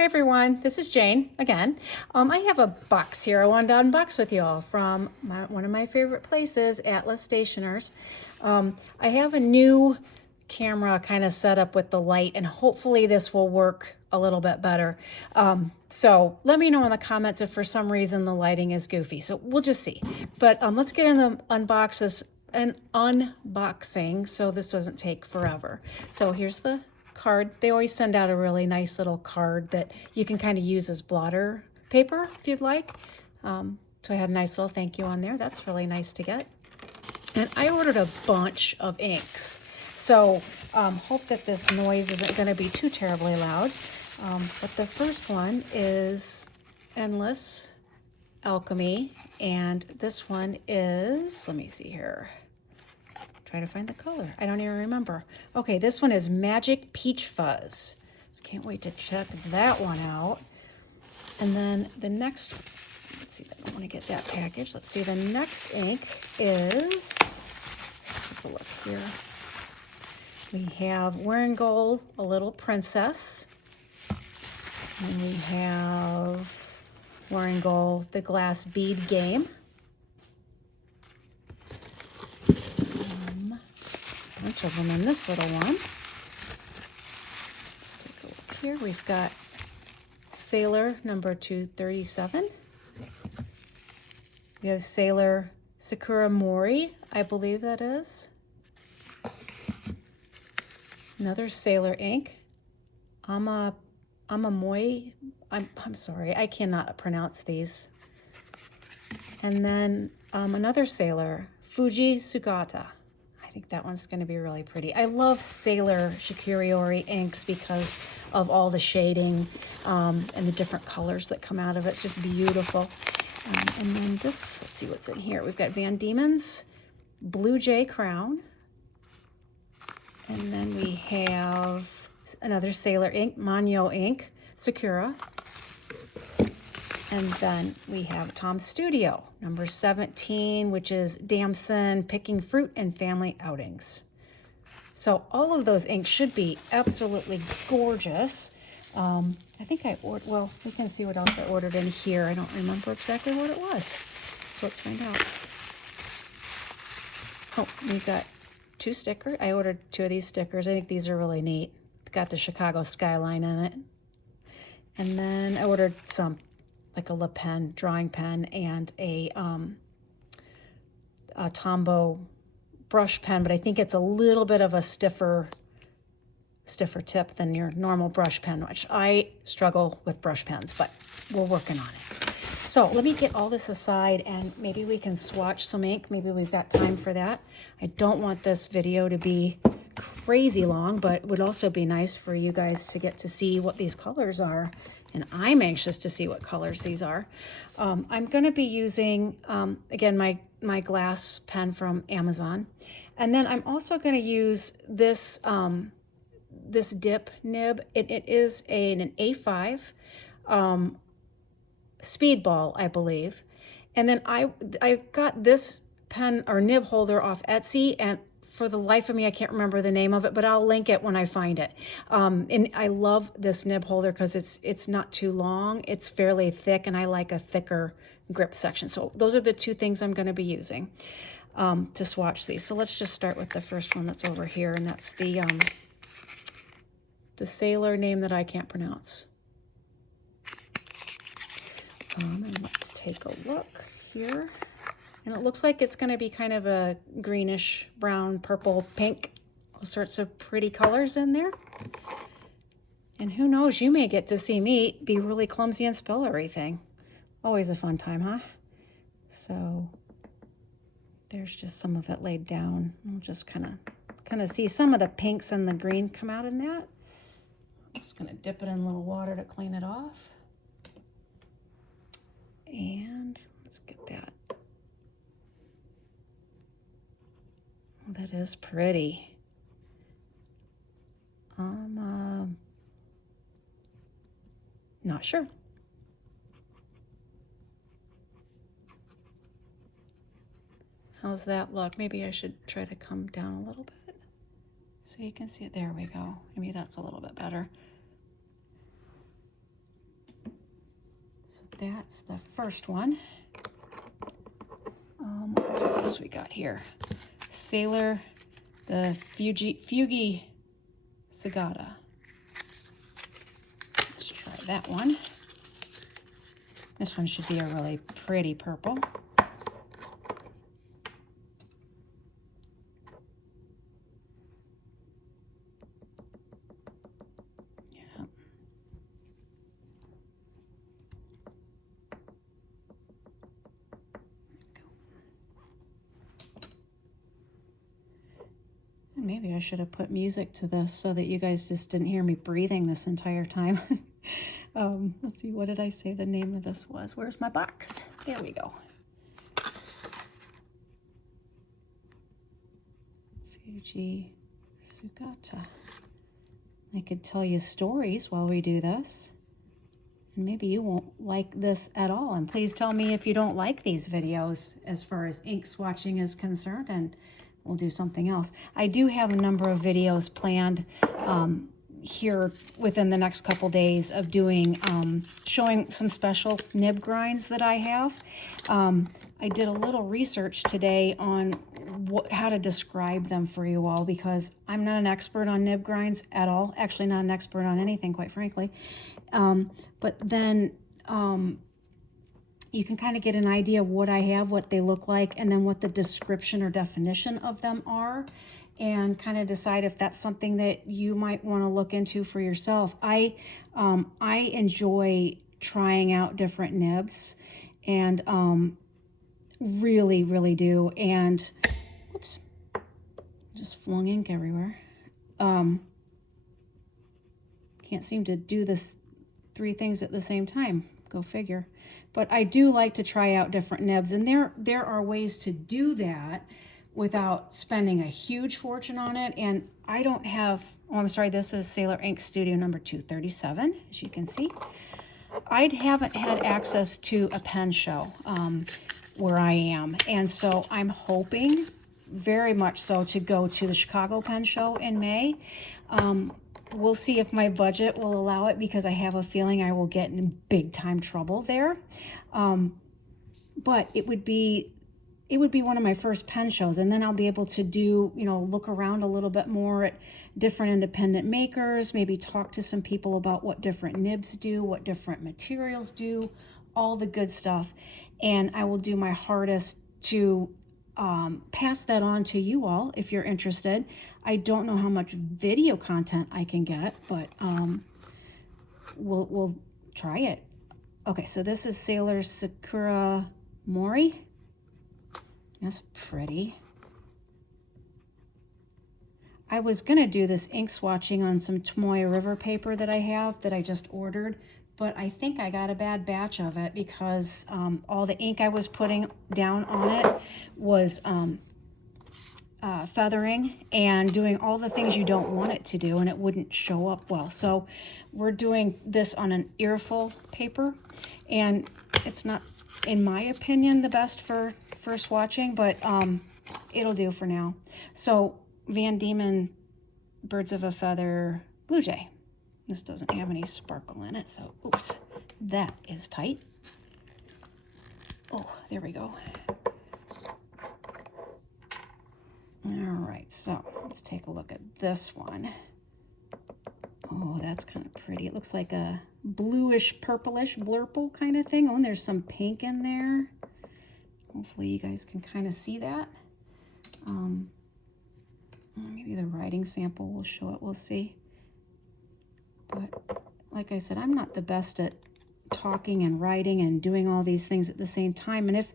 Hi everyone, this is Jane again. I have a box here I wanted to unbox with you all from one of my favorite places, Atlas Stationers. I have a new camera kind of set up with the light, and hopefully this will work a little bit better. So let me know in the comments if for some reason the lighting is goofy. So we'll just see. But let's get in the unboxing so this doesn't take forever. So here's the card. They always send out a really nice little card that you can kind of use as blotter paper if you'd like. So I had a nice little thank you on there. That's really nice to get. And I ordered a bunch of inks. So hope that this noise isn't going to be too terribly loud. But the first one is Endless Alchemy. And this one is, let me see here. Try to find the color. I don't even remember. Okay, this one is Magic Peach Fuzz. Just can't wait to check that one out. And then the next, let's see, I don't want to get that package. Let's see, the next ink is, take a look here. We have Wearingeul, A Little Princess. And we have Wearingeul, The Glass Bead Game. Bunch of them in this little one. Let's take a look here. We've got Sailor number 237. We have Sailor Sakura-mori, I believe that is. Another Sailor ink. Amamoyoi. I'm sorry, I cannot pronounce these. And then another Sailor, Fuji-sugata. I think that one's going to be really pretty. I love Sailor Sakura-mori inks because of all the shading and the different colors that come out of it. It's just beautiful. And then this, let's see what's in here. We've got VanDieman's Blue Jay Crown. And then we have another Sailor ink, Manyo ink, Sakura. And then we have Tom Studio, number 17, which is Damsen, Picking Fruit and Family Outings. So all of those inks should be absolutely gorgeous. I think I ordered, well, we can see what else I ordered in here. I don't remember exactly what it was. So let's find out. Oh, we've got 2 stickers. I ordered 2 of these stickers. I think these are really neat. Got the Chicago skyline in it. And then I ordered some, like a Le Pen drawing pen and a Tombow brush pen, but I think it's a little bit of a stiffer tip than your normal brush pen, which I struggle with brush pens, but we're working on it. So let me get all this aside and maybe we can swatch some ink. Maybe we've got time for that. I don't want this video to be crazy long, but it would also be nice for you guys to get to see what these colors are. And I'm anxious to see what colors these are. I'm going to be using, again, my glass pen from Amazon. And then I'm also going to use this, this dip nib. It is an A5 speedball, I believe. And then I got this pen or nib holder off Etsy, and for the life of me, I can't remember the name of it, but I'll link it when I find it. And I love this nib holder because it's not too long. It's fairly thick, and I like a thicker grip section. So those are the 2 things I'm going to be using to swatch these. So let's just start with the first one that's over here, and that's the Sailor name that I can't pronounce. And let's take a look here. And it looks like it's going to be kind of a greenish, brown, purple, pink, all sorts of pretty colors in there. And who knows, you may get to see me be really clumsy and spill everything. Always a fun time, huh? So there's just some of it laid down. We'll just kind of see some of the pinks and the green come out in that. I'm just going to dip it in a little water to clean it off. And let's get that. That is pretty. Not sure. How's that look? Maybe I should try to come down a little bit so you can see it. There we go. Maybe that's a little bit better. that's the first one. Let's see what else we got here. Sailor, the Fuji-sugata. Let's try that one. This one should be a really pretty purple. Yeah. Maybe I should have put music to this so that you guys just didn't hear me breathing this entire time. Let's see, what did I say the name of this was? Where's my box? There we go. Fuji-sugata. I could tell you stories while we do this. And maybe you won't like this at all. And please tell me if you don't like these videos as far as ink swatching is concerned, and we'll do something else. I do have a number of videos planned here within the next couple days of doing, showing some special nib grinds that I have. I did a little research today on how to describe them for you all, because I'm not an expert on nib grinds at all. Actually, not an expert on anything, quite frankly. But then you can kind of get an idea of what I have, what they look like, and then what the description or definition of them are, and kind of decide if that's something that you might want to look into for yourself. I enjoy trying out different nibs, and really, really do. And whoops, just flung ink everywhere. Can't seem to do this 3 things at the same time. Go figure. But I do like to try out different nibs, and there are ways to do that without spending a huge fortune on it. And I don't have, oh, I'm sorry, this is Sailor Ink Studio number 237, as you can see. I haven't had access to a pen show where I am, and so I'm hoping very much so to go to the Chicago Pen Show in May. We'll see if my budget will allow it, because I have a feeling I will get in big time trouble there. But it would be one of my first pen shows, and then I'll be able to do, look around a little bit more at different independent makers, maybe talk to some people about what different nibs do, what different materials do, all the good stuff. And I will do my hardest to pass that on to you all if you're interested. I don't know how much video content I can get, but we'll try it. Okay, so this is Sailor Sakura-mori. That's pretty. I was gonna do this ink swatching on some Tomoya River paper that I have that I just ordered, but I think I got a bad batch of it because all the ink I was putting down on it was feathering and doing all the things you don't want it to do, and it wouldn't show up well. So we're doing this on an earful paper, and it's not, in my opinion, the best for swatching, but it'll do for now. So VanDieman Birds of a Feather Blue Jay. This doesn't have any sparkle in it, so oops, that is tight. Oh, there we go. All right, so let's take a look at this one. Oh, that's kind of pretty. It looks like a bluish, purplish, blurple kind of thing. Oh, and there's some pink in there. Hopefully you guys can kind of see that. Maybe the writing sample will show it. We'll see. But like I said, I'm not the best at talking and writing and doing all these things at the same time. And if,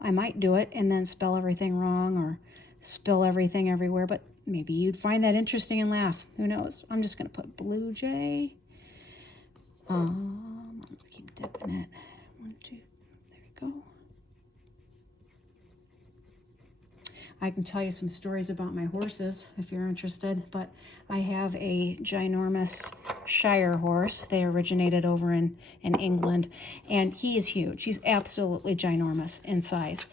I might do it and then spell everything wrong or spill everything everywhere, but maybe you'd find that interesting and laugh. Who knows? I'm just going to put Blue Jay. Let's keep dipping it. 1, 2, there we go. I can tell you some stories about my horses if you're interested, but I have a ginormous Shire horse. They originated over in England, and he is huge. He's absolutely ginormous in size,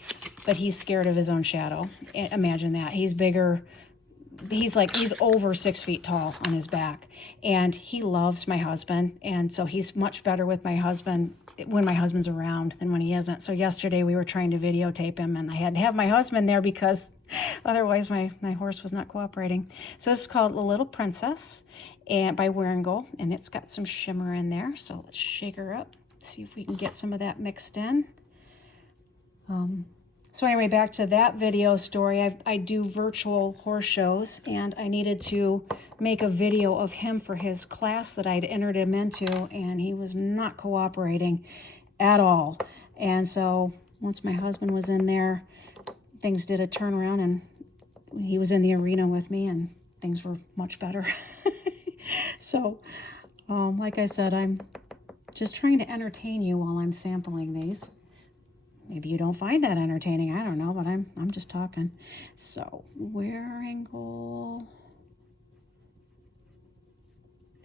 but he's scared of his own shadow. Imagine that. He's bigger he's over 6 feet tall on his back, and he loves my husband, and so he's much better with my husband when my husband's around than when he isn't. So yesterday we were trying to videotape him, and I had to have my husband there because otherwise my horse was not cooperating. So this is called The Little Princess and by Wearingeul, and it's got some shimmer in there. So let's shake her up, see if we can get some of that mixed in. So anyway, back to that video story. I do virtual horse shows, and I needed to make a video of him for his class that I'd entered him into, and he was not cooperating at all. And so once my husband was in there, things did a turnaround, and he was in the arena with me, and things were much better. So, like I said, I'm just trying to entertain you while I'm sampling these. Maybe you don't find that entertaining. I don't know, but I'm just talking. So, Wearingeul,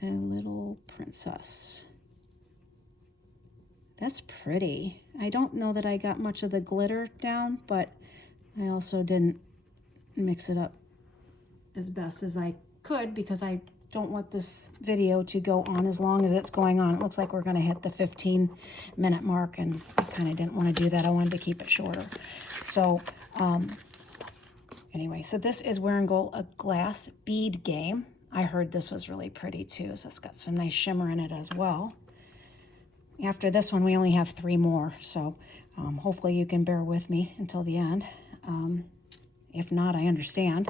a Little Princess. That's pretty. I don't know that I got much of the glitter down, but I also didn't mix it up as best as I could because I don't want this video to go on as long as it's going on. It looks like we're going to hit the 15-minute mark, and I kind of didn't want to do that. I wanted to keep it shorter. So anyway, so this is Wearingeul, a glass bead game. I heard this was really pretty too, so it's got some nice shimmer in it as well. After this one, we only have 3 more, so hopefully you can bear with me until the end. If not, I understand.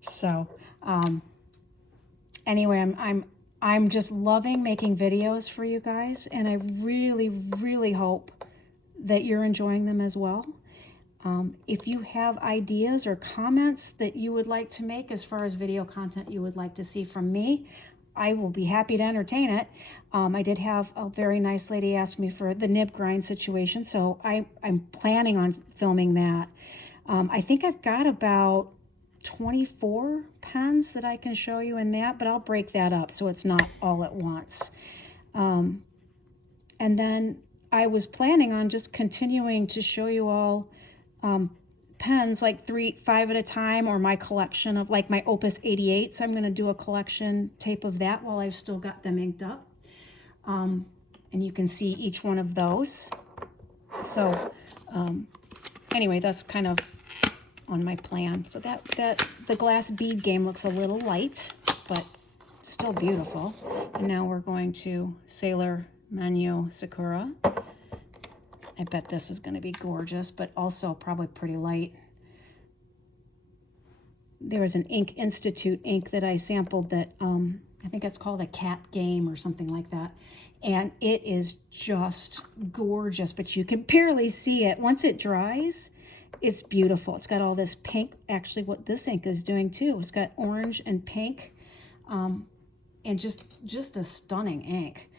So anyway, I'm just loving making videos for you guys, and I really, really hope that you're enjoying them as well. If you have ideas or comments that you would like to make as far as video content you would like to see from me, I will be happy to entertain it. I did have a very nice lady ask me for the nib grind situation, so I'm planning on filming that. I think I've got about 24 pens that I can show you in that, but I'll break that up so it's not all at once. And then I was planning on just continuing to show you all pens, like 5 at a time, or my collection of like my Opus 88. So I'm going to do a collection tape of that while I've still got them inked up. And you can see each one of those. So anyway, that's kind of on my plan. So that the glass bead game looks a little light, but still beautiful. And now we're going to Sailor Manyo Sakura. I bet this is going to be gorgeous, but also probably pretty light. There was an Ink Institute ink that I sampled that I think it's called a cat game or something like that. And it is just gorgeous, but you can barely see it. Once it dries, it's beautiful. It's got all this pink. Actually, what this ink is doing too. It's got orange and pink, and just a stunning ink.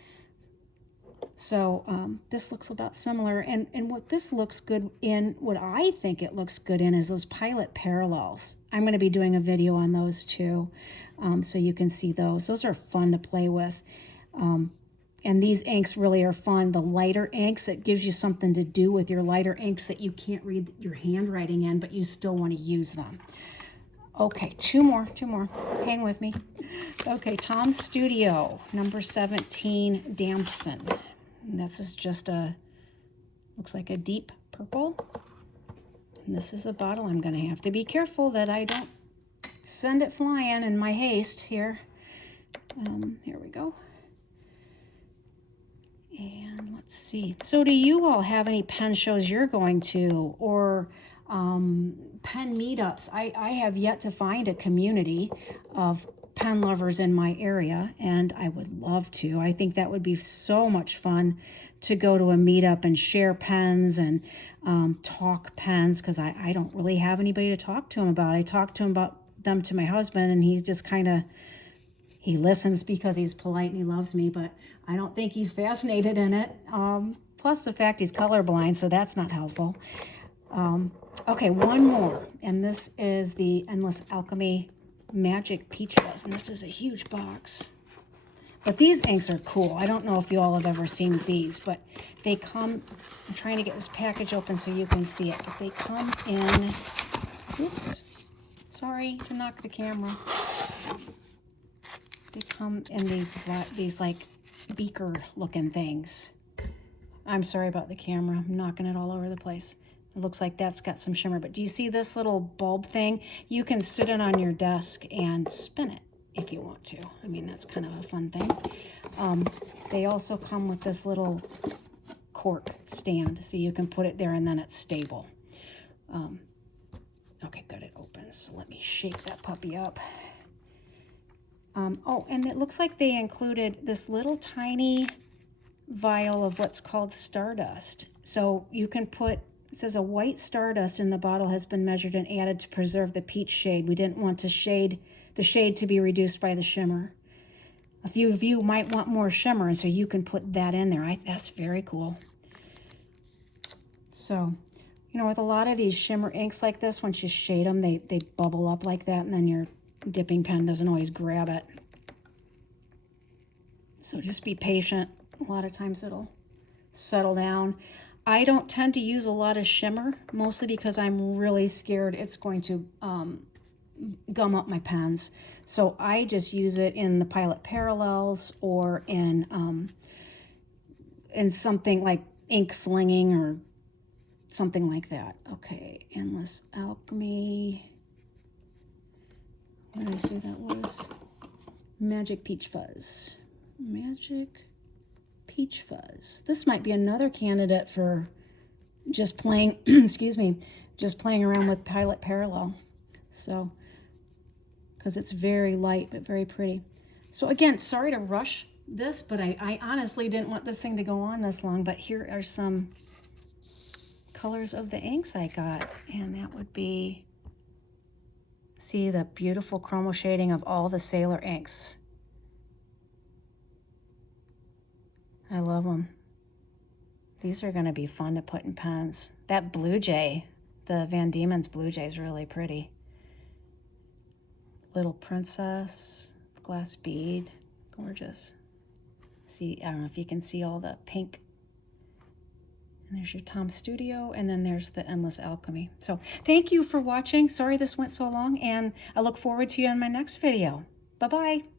So this looks about similar. And what this looks good in, what I think it looks good in, is those Pilot Parallels. I'm going to be doing a video on those too, so you can see those. Those are fun to play with. And these inks really are fun. The lighter inks, it gives you something to do with your lighter inks that you can't read your handwriting in, but you still want to use them. Okay, two more. Hang with me. Okay, Tom Studio, number 17, Damsen. And this is just looks like a deep purple. And this is a bottle. I'm going to have to be careful that I don't send it flying in my haste here. Here we go. And let's see. So do you all have any pen shows you're going to, or pen meetups? I have yet to find a community of pen lovers in my area, and I would love to. I think that would be so much fun to go to a meetup and share pens and talk pens, because I don't really have anybody to talk to them about. I talk to him about them to my husband, and he just kind of, he listens because he's polite and he loves me, but I don't think he's fascinated in it. Plus the fact he's colorblind, so that's not helpful. Okay, one more, and this is the Endless Alchemy Magic Peach Fuzz, and this is a huge box. But these inks are cool. I don't know if you all have ever seen these, but they come, I'm trying to get this package open so you can see it, but they come in, oops, Sorry to knock the camera. They come in these like beaker looking things. I'm sorry about the camera. I'm knocking it all over the place. It looks like that's got some shimmer, but do you see this little bulb thing? You can sit it on your desk and spin it if you want to. I mean, that's kind of a fun thing. They also come with this little cork stand, so you can put it there and then it's stable. Okay, good, it opens. So let me shake that puppy up. Oh, and it looks like they included this little tiny vial of what's called stardust. So you can put, it says a white stardust in the bottle has been measured and added to preserve the peach shade. We didn't want the shade to be reduced by the shimmer. A few of you might want more shimmer, and so you can put that in there. That's very cool. So, you know, with a lot of these shimmer inks like this, once you shade them, they bubble up like that, and then your dipping pen doesn't always grab it. So just be patient. A lot of times it'll settle down. I don't tend to use a lot of shimmer, mostly because I'm really scared it's going to gum up my pens. So I just use it in the Pilot Parallels or in something like ink slinging or something like that. Okay, Endless Alchemy. What did I say that was? Magic Peach Fuzz. Magic Peach Fuzz. This might be another candidate for just playing, excuse me, just playing around with Pilot Parallel. So, because it's very light but very pretty. So again, sorry to rush this, but I honestly didn't want this thing to go on this long, but here are some colors of the inks I got, and that would be, see the beautiful chromo shading of all the Sailor inks. I love them. These are going to be fun to put in pens. That Blue Jay, the VanDieman's Blue Jay is really pretty. Little Princess, glass bead, gorgeous. See, I don't know if you can see all the pink. And there's your Tom Studio, and then there's the Endless Alchemy. So thank you for watching. Sorry this went so long, and I look forward to you in my next video. Bye-bye.